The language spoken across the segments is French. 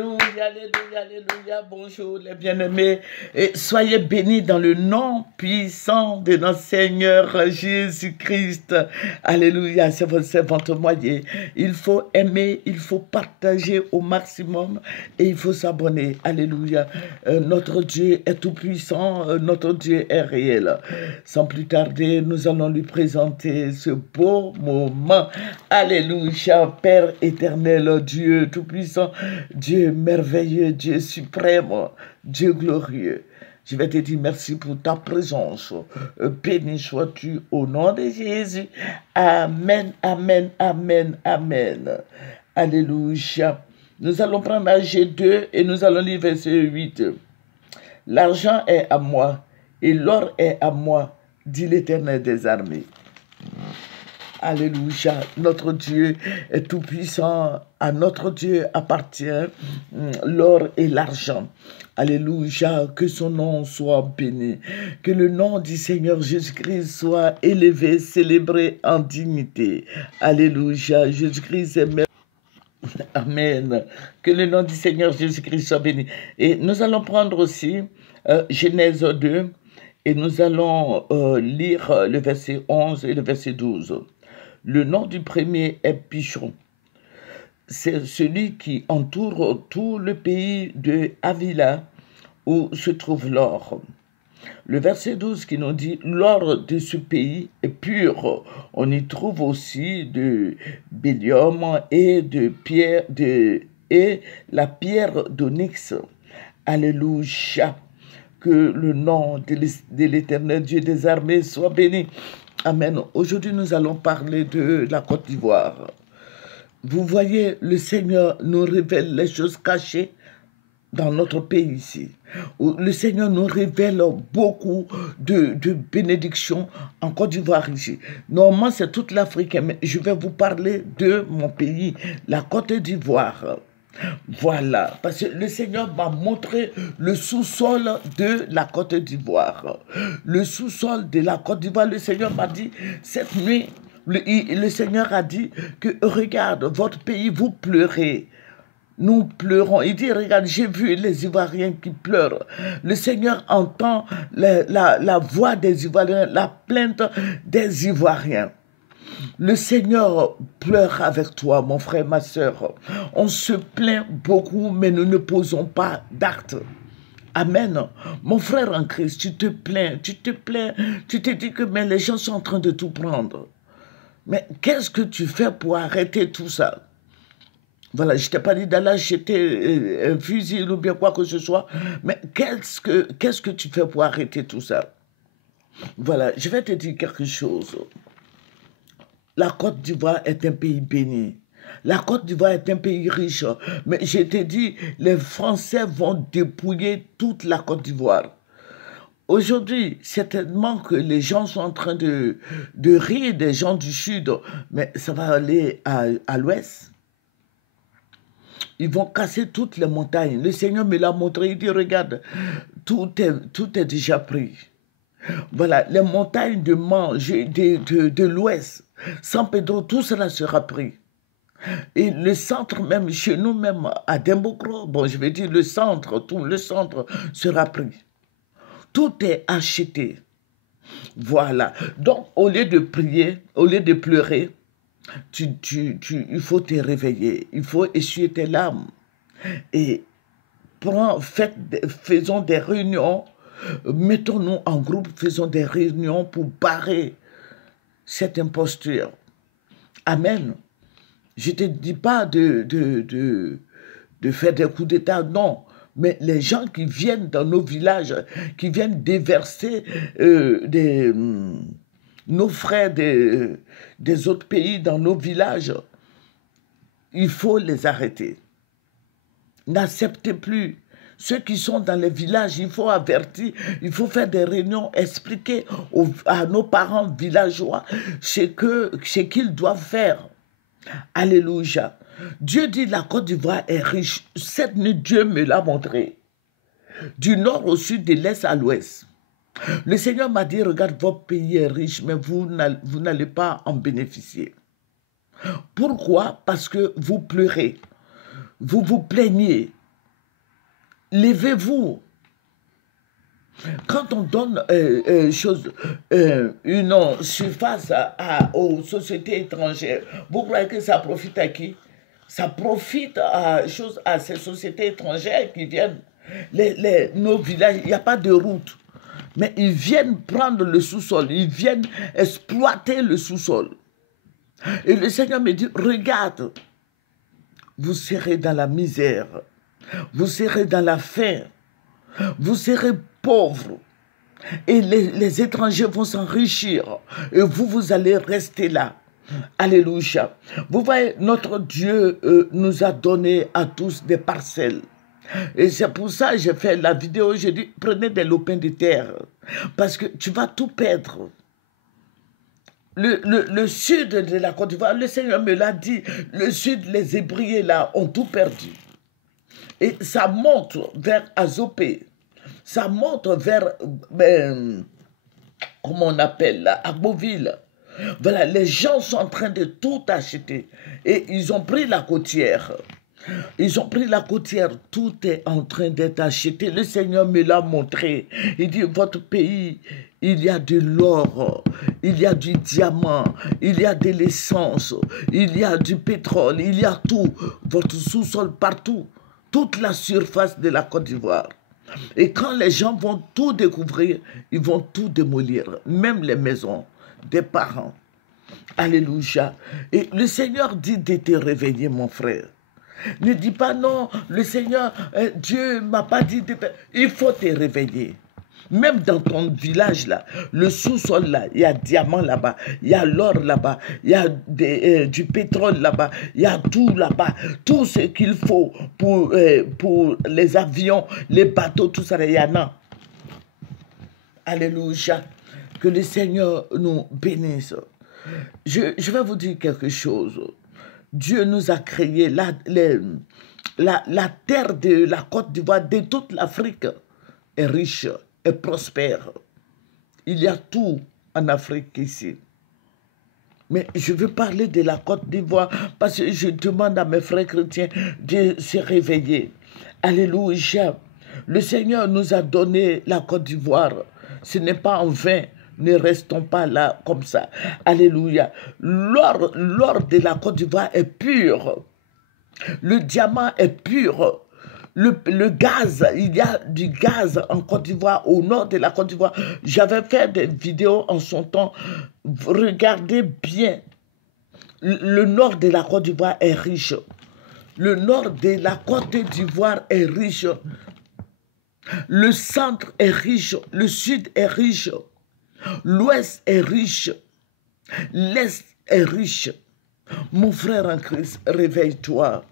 Alléluia, alléluia, alléluia. Bonjour les bien-aimés. Et soyez bénis dans le nom puissant de notre Seigneur Jésus-Christ. Alléluia, c'est votre servante moyen. Il faut aimer, il faut partager au maximum et il faut s'abonner. Alléluia. Notre Dieu est tout puissant, notre Dieu est réel. Sans plus tarder, nous allons lui présenter ce beau moment. Alléluia, Père éternel, Dieu tout puissant, Dieu merveilleux, Dieu suprême, Dieu glorieux. Je vais te dire merci pour ta présence. Béni sois-tu au nom de Jésus. Amen, amen, amen, amen. Alléluia. Nous allons prendre AG2 et nous allons lire verset 8. L'argent est à moi et l'or est à moi, dit l'Éternel des armées. Alléluia, notre Dieu est tout puissant, à notre Dieu appartient l'or et l'argent. Alléluia, que son nom soit béni, que le nom du Seigneur Jésus-Christ soit élevé, célébré en dignité. Alléluia, Jésus-Christ est merveilleux. Amen. Que le nom du Seigneur Jésus-Christ soit béni. Et nous allons prendre aussi Genèse 2 et nous allons lire le verset 11 et le verset 12. Le nom du premier est Pichon. C'est celui qui entoure tout le pays de Havila où se trouve l'or. Le verset 12 qui nous dit « L'or de ce pays est pur. On y trouve aussi de bélium et de pierre et la pierre d'onyx. » Alléluia. Que le nom de l'Éternel Dieu des armées soit béni. Amen. Aujourd'hui, nous allons parler de la Côte d'Ivoire. Vous voyez, le Seigneur nous révèle les choses cachées dans notre pays ici. Le Seigneur nous révèle beaucoup de bénédictions en Côte d'Ivoire ici. Normalement, c'est toute l'Afrique, mais je vais vous parler de mon pays, la Côte d'Ivoire. Voilà, parce que le Seigneur m'a montré le sous-sol de la Côte d'Ivoire. Le sous-sol de la Côte d'Ivoire, le Seigneur m'a dit, cette nuit, le Seigneur a dit que, regarde, votre pays, vous pleurez. Nous pleurons. Il dit, regarde, j'ai vu les Ivoiriens qui pleurent. Le Seigneur entend la voix des Ivoiriens, la plainte des Ivoiriens. Le Seigneur pleure avec toi, mon frère, ma soeur. On se plaint beaucoup, mais nous ne posons pas d'actes. Amen. Mon frère en Christ, tu te plains, tu te dis que mais les gens sont en train de tout prendre. Mais qu'est-ce que tu fais pour arrêter tout ça? Voilà, je ne t'ai pas dit d'aller acheter un fusil ou bien quoi que ce soit, mais qu'est-ce que tu fais pour arrêter tout ça? Voilà, je vais te dire quelque chose. La Côte d'Ivoire est un pays béni. La Côte d'Ivoire est un pays riche. Mais je t'ai dit, les Français vont dépouiller toute la Côte d'Ivoire. Aujourd'hui, certainement que les gens sont en train de rire des gens du Sud, mais ça va aller à l'Ouest. Ils vont casser toutes les montagnes. Le Seigneur me l'a montré, il dit, regarde, tout est déjà pris. Voilà, les montagnes de l'Ouest, San Pedro, tout cela sera pris. Et le centre même, chez nous même, à Dembokro, bon, je vais dire le centre, tout le centre sera pris. Tout est acheté. Voilà. Donc, au lieu de prier, au lieu de pleurer, il faut te réveiller. Il faut essuyer tes larmes. Et faisons des réunions. Mettons-nous en groupe, faisons des réunions pour barrer cette imposture. Amen. Je ne te dis pas de faire des coups d'État, non. Mais les gens qui viennent dans nos villages, qui viennent déverser nos frères des autres pays dans nos villages, il faut les arrêter. N'acceptez plus. Ceux qui sont dans les villages, il faut avertir, il faut faire des réunions, expliquer à nos parents villageois ce qu'ils doivent faire. Alléluia. Dieu dit la Côte d'Ivoire est riche. Cette nuit, Dieu me l'a montré. Du nord au sud, de l'est à l'ouest. Le Seigneur m'a dit, regarde, votre pays est riche, mais vous n'allez pas en bénéficier. Pourquoi? Parce que vous pleurez. Vous vous plaignez. levez-vous. Quand on donne une surface aux sociétés étrangères, vous croyez que ça profite à qui? Ça profite à ces sociétés étrangères qui viennent. Nos villages, il n'y a pas de route. Mais ils viennent prendre le sous-sol, ils viennent exploiter le sous-sol. Et le Seigneur me dit, regarde, vous serez dans la misère, vous serez dans la faim, vous serez pauvres. Et les étrangers vont s'enrichir. Et vous allez rester là. Alléluia. Vous voyez, notre Dieu nous a donné à tous des parcelles. Et c'est pour ça que j'ai fait la vidéo. J'ai dit, prenez des lopins de terre. Parce que tu vas tout perdre. Le sud de la Côte d'Ivoire, le Seigneur me l'a dit, le sud, les Hébriers là, ont tout perdu. Et ça monte vers Azopé. Ça monte vers, comment on appelle là, Agboville. Voilà, les gens sont en train de tout acheter. Et ils ont pris la côtière. Ils ont pris la côtière. Tout est en train d'être acheté. Le Seigneur me l'a montré. Il dit, votre pays, il y a de l'or, il y a du diamant, il y a de l'essence, il y a du pétrole, il y a tout. Votre sous-sol partout. Toute la surface de la Côte d'Ivoire. Et quand les gens vont tout découvrir, ils vont tout démolir, même les maisons des parents. Alléluia. Et le Seigneur dit de te réveiller, mon frère. Ne dis pas non, le Seigneur, Dieu ne m'a pas dit de... Il faut te réveiller. Même dans ton village là, le sous-sol là, il y a diamant là-bas, il y a l'or là-bas, il y a du pétrole là-bas, il y a tout là-bas, tout ce qu'il faut pour les avions, les bateaux, tout ça, il y en a. Alléluia. Que le Seigneur nous bénisse. Je vais vous dire quelque chose. Dieu nous a créé la terre de la Côte d'Ivoire, de toute l'Afrique, est riche et prospère. Il y a tout en Afrique ici. Mais je veux parler de la Côte d'Ivoire parce que je demande à mes frères chrétiens de se réveiller. Alléluia. Le Seigneur nous a donné la Côte d'Ivoire. Ce n'est pas en vain. Ne restons pas là comme ça. Alléluia. L'or de la Côte d'Ivoire est pur. Le diamant est pur. Le gaz, il y a du gaz en Côte d'Ivoire, au nord de la Côte d'Ivoire. J'avais fait des vidéos en son temps. Regardez bien. Le nord de la Côte d'Ivoire est riche. Le nord de la Côte d'Ivoire est riche. Le centre est riche. Le sud est riche. L'ouest est riche. L'est est riche. Mon frère en Christ, réveille-toi.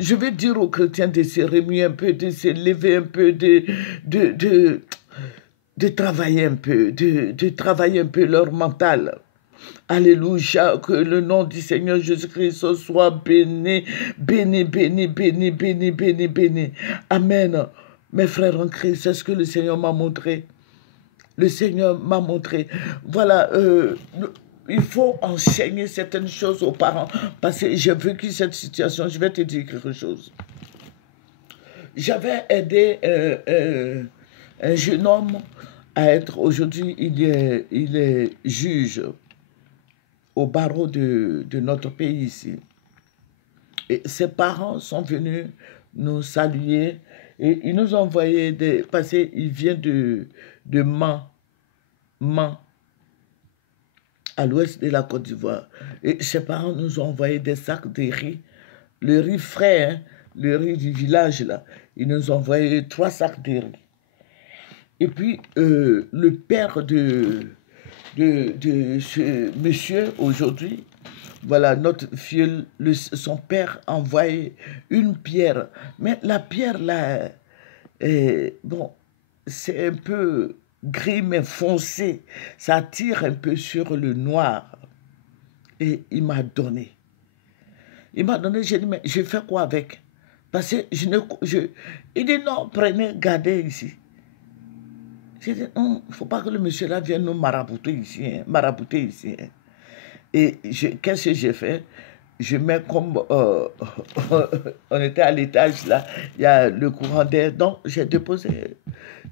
Je vais dire aux chrétiens de se remuer un peu, de se lever un peu, de travailler un peu, de travailler un peu leur mental. Alléluia, que le nom du Seigneur Jésus-Christ soit béni, béni, béni, béni, béni, béni, béni. Amen. Mes frères en Christ, c'est ce que le Seigneur m'a montré. Le Seigneur m'a montré. Voilà, il faut enseigner certaines choses aux parents. Parce que j'ai vécu cette situation. Je vais te dire quelque chose. J'avais aidé un jeune homme à être... Aujourd'hui, il est juge au barreau de notre pays ici. Et ses parents sont venus nous saluer. Et ils nous ont envoyé des... Parce qu'il vient de Mans, à l'ouest de la Côte d'Ivoire. Et ses parents nous ont envoyé des sacs de riz. Le riz frais, hein, le riz du village, là. Ils nous ont envoyé 3 sacs de riz. Et puis, le père de ce monsieur, aujourd'hui, voilà, notre fille, son père a envoyé une pierre. Mais la pierre, là, bon, c'est un peu gris mais foncé. Ça tire un peu sur le noir. Et il m'a donné. Il m'a donné, j'ai dit, mais je fais quoi avec? Parce que il dit, non, prenez, gardez ici. J'ai dit, il ne faut pas que le monsieur là vienne nous marabouter ici. Hein. Et qu'est-ce que j'ai fait? je mets comme on était à l'étage là, il y a le courant d'air, donc j'ai déposé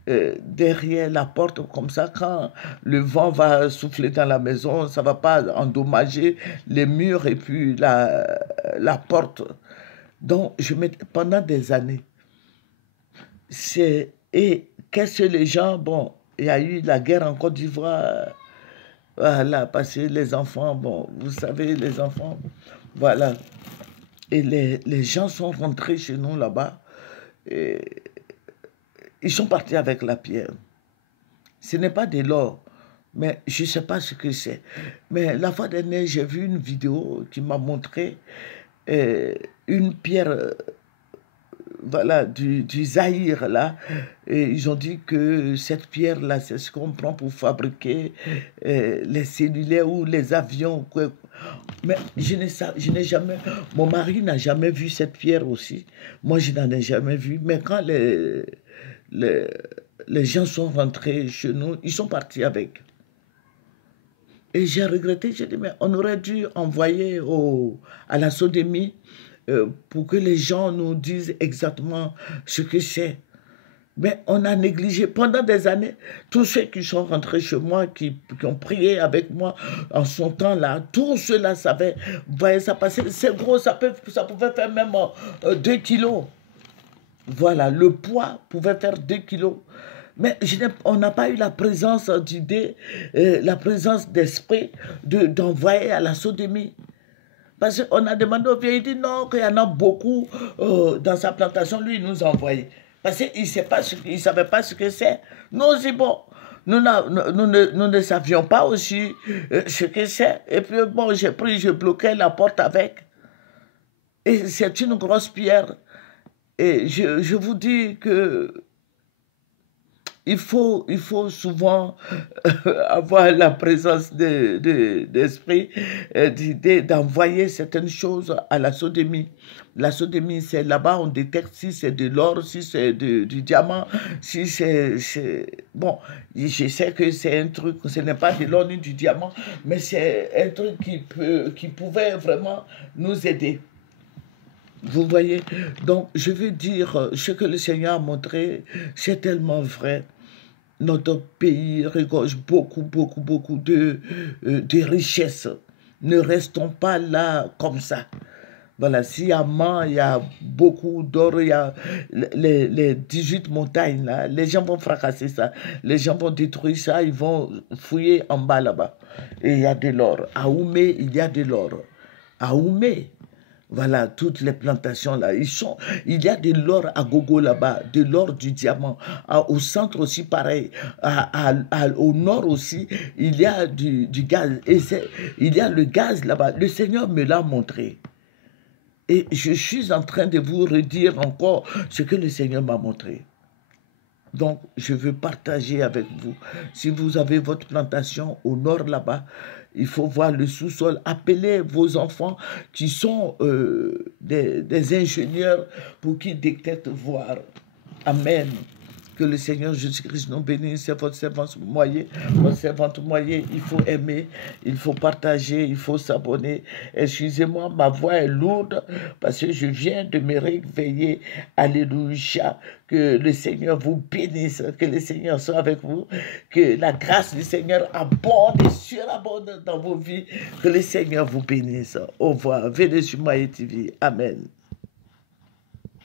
derrière la porte comme ça, quand le vent va souffler dans la maison, ça va pas endommager les murs et puis la porte. Donc je mets pendant des années. Et qu'est-ce que les gens, bon, il y a eu la guerre en Côte d'Ivoire, voilà, parce que les enfants, bon, vous savez, les enfants, voilà. Et les gens sont rentrés chez nous là-bas, et ils sont partis avec la pierre. Ce n'est pas de l'or, mais je ne sais pas ce que c'est. Mais la fois dernière, j'ai vu une vidéo qui m'a montré euh, une pierre, voilà, du Zaïre, là. Et ils ont dit que cette pierre-là, c'est ce qu'on prend pour fabriquer les cellulaires ou les avions. Mais je n'ai jamais, mon mari n'a jamais vu cette pierre aussi. Moi, je n'en ai jamais vu. Mais quand les, les gens sont rentrés chez nous, ils sont partis avec. Et j'ai regretté, j'ai dit, mais on aurait dû envoyer à la Sodémie pour que les gens nous disent exactement ce que c'est. Mais on a négligé pendant des années tous ceux qui sont rentrés chez moi, qui ont prié avec moi en son temps-là. Tous ceux-là savaient, vous voyez, ça passait, c'est gros, ça pouvait faire même 2 kilos. Voilà, le poids pouvait faire 2 kilos. Mais on n'a pas eu la présence d'idée, la présence d'esprit d'envoyer à la sodomie. Parce qu'on a demandé au vieil, il dit non, qu'il y en a beaucoup dans sa plantation, lui, il nous a envoyé. Parce qu'il ne savait pas ce que c'est. Nous aussi, bon, nous ne savions pas aussi ce que c'est. Et puis, bon, je bloquais la porte avec. Et c'est une grosse pierre. Et je vous dis que il faut souvent avoir la présence d'esprit, d'idée, d'envoyer certaines choses à la sodomie. La sodomie, c'est là-bas, on détecte si c'est de l'or, si c'est du diamant, si bon, je sais que c'est un truc, ce n'est pas de l'or ni du diamant, mais c'est un truc qui pouvait vraiment nous aider. Vous voyez, donc je veux dire, ce que le Seigneur a montré, c'est tellement vrai. Notre pays regorge beaucoup, beaucoup, beaucoup de richesses. Ne restons pas là comme ça. Voilà, s'il y a main, il y a beaucoup d'or, il y a les 18 montagnes là, les gens vont fracasser ça, les gens vont détruire ça, ils vont fouiller en bas là-bas. Et il y a de l'or. À Oumé, il y a de l'or. À Oumé, voilà, toutes les plantations là, il y a de l'or à gogo là-bas, de l'or, du diamant. Au centre aussi, pareil. Au nord aussi, il y a du gaz. Et il y a le gaz là-bas. Le Seigneur me l'a montré. Et je suis en train de vous redire encore ce que le Seigneur m'a montré. Donc, je veux partager avec vous. Si vous avez votre plantation au nord là-bas, il faut voir le sous-sol. Appelez vos enfants qui sont des ingénieurs pour qu'ils détectent voir. Amen. Que le Seigneur Jésus-Christ nous bénisse. C'est votre servante moyen. Votre servante moyen, il faut aimer, il faut partager, il faut s'abonner. Excusez-moi, ma voix est lourde parce que je viens de me réveiller. Alléluia. Que le Seigneur vous bénisse, que le Seigneur soit avec vous, que la grâce du Seigneur abonde et surabonde dans vos vies. Que le Seigneur vous bénisse. Au revoir. Venez sur Maï TV. Amen.